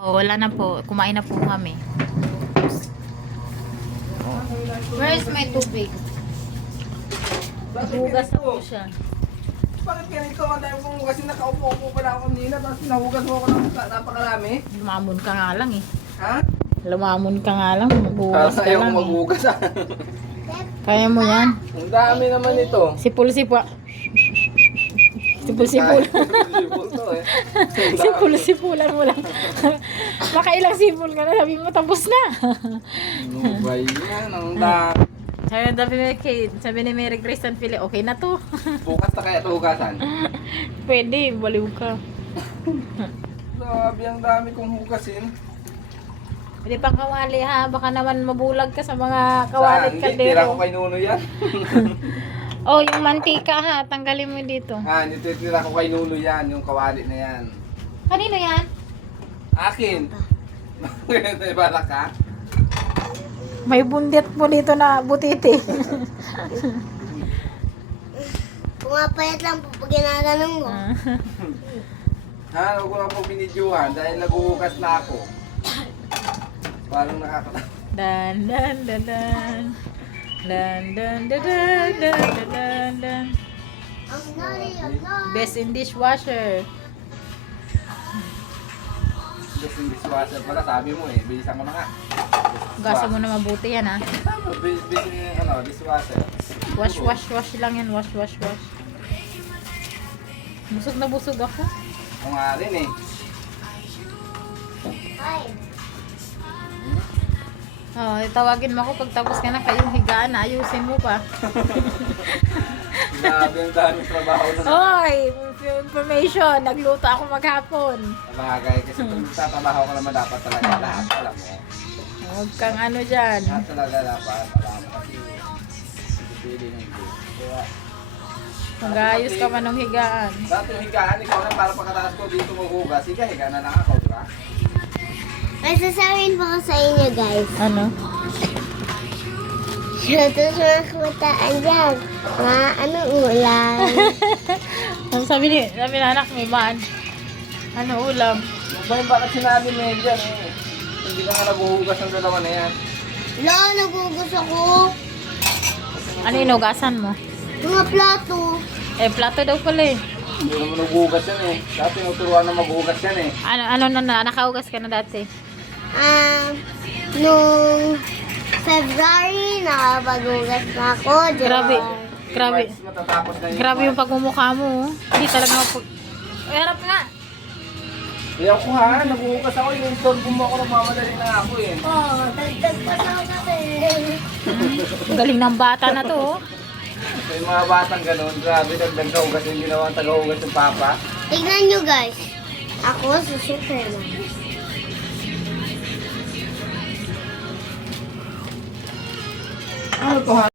Oh, wala na po. Kumain na po kami. Where is my tubig? Hugas na po siya. Bakit ganito? Ang dami kong kasi nakaupo-upo pala ako kanina tapos sinahugas mo ako ng napakarami. Lumamon ka nga lang eh. Ha? Lumamon ka nga lang. Maghugas ka Ayaw lang ko maghugas ah. Kaya mo yan. Ang dami naman ito. Sipul-sipul. Sipul-sipul. Sipul to eh. Sipul-sipulan mo lang. Makailang sipul ka na. Sabi mo tapos na. Ano ba yan? Ang dami. Sabi ni Mary Grace and Philly, okay na to. Bukas na kaya ito hugasan. Pwede, baliw ka. Sabi, ang dami kong hugasin. Pwede pang kawali ha, baka naman mabulag ka sa mga kawali Saan? Hindi, tira ko kaldero. kay Nuno yan. Oh, yung mantika ha, tanggalin mo dito. Hindi, tira ko kay Nuno yan, yung kawali na yan. Kanino yan? Akin. May balak ka? May bundit po dito na butiti. Pumapayat lang po pag ginaganong mo. Huwag ko na po binidyohan dahil naguhugas na ako. Parang nakakatawa. Dan dan dan dan. Dan dan dan dan dan dan dan. I'm sorry. Best in dishwasher. Just in dishwasher pala, sabi mo eh. Bilisan ko na nga. Gasa mo na mabuti yan ha. Tama, dishwasher. Wash, wash, wash lang yan. Wash, wash, wash. Busog na busog ako. Kung nga rin eh. Hi. Oh, tawagin mo ako pag tapos ka na kayong higaan. Ayusin mo pa. Grabe ang daming trabaho na. Hoy! Information! Nagluto ako maghapon. Sabagay, kasi kung tatrabaho ka naman dapat talaga lahat, alam mo. Huwag kang ano dyan. Lahat talaga dapat, alam mo. Kasi pipili ng hindi. Kaya, Mag-ayos ka man ng higaan. dati yung higaan, ikaw na para pagkataas ko dito maghugas. Higa na lang ako, di ba? May sasabihin pa ko sa inyo, guys. Ano? Ito sa mga kabataan dyan. Ano ulam? Ano sabi na anak mo, man? Ano ulam? Bakit sinabi mo yan dyan eh? Hindi ka nga naguhugas ng dalawa na yan. Lo, nagugus ako. Ano inugasan mo? Mga plato. Eh, plato daw pala eh. Hindi naman naghuhugas yan eh. Dati nuturuan na maghuhugas yan eh. Ano na, nakahugas ka na dati? Nung February, nakapag-ugas na ako. Grabe. Grabe. March, matatapos na yun. Grabe yung pagmumukha mo. Oh. Hindi talaga mapag... Harap nga! Kaya ako ha, naghuhugas ako. Yung turbo mo ako, nagmamadali na ako eh. Oh, dagdag pa na natin. Ang galing ng bata na to. Oh. So, yung mga batang ganun, grabe, dagdag na hugas yung ginawa ang taga-hugas yung papa. Tignan nyo, guys. Ako si Superman. Ano to ha?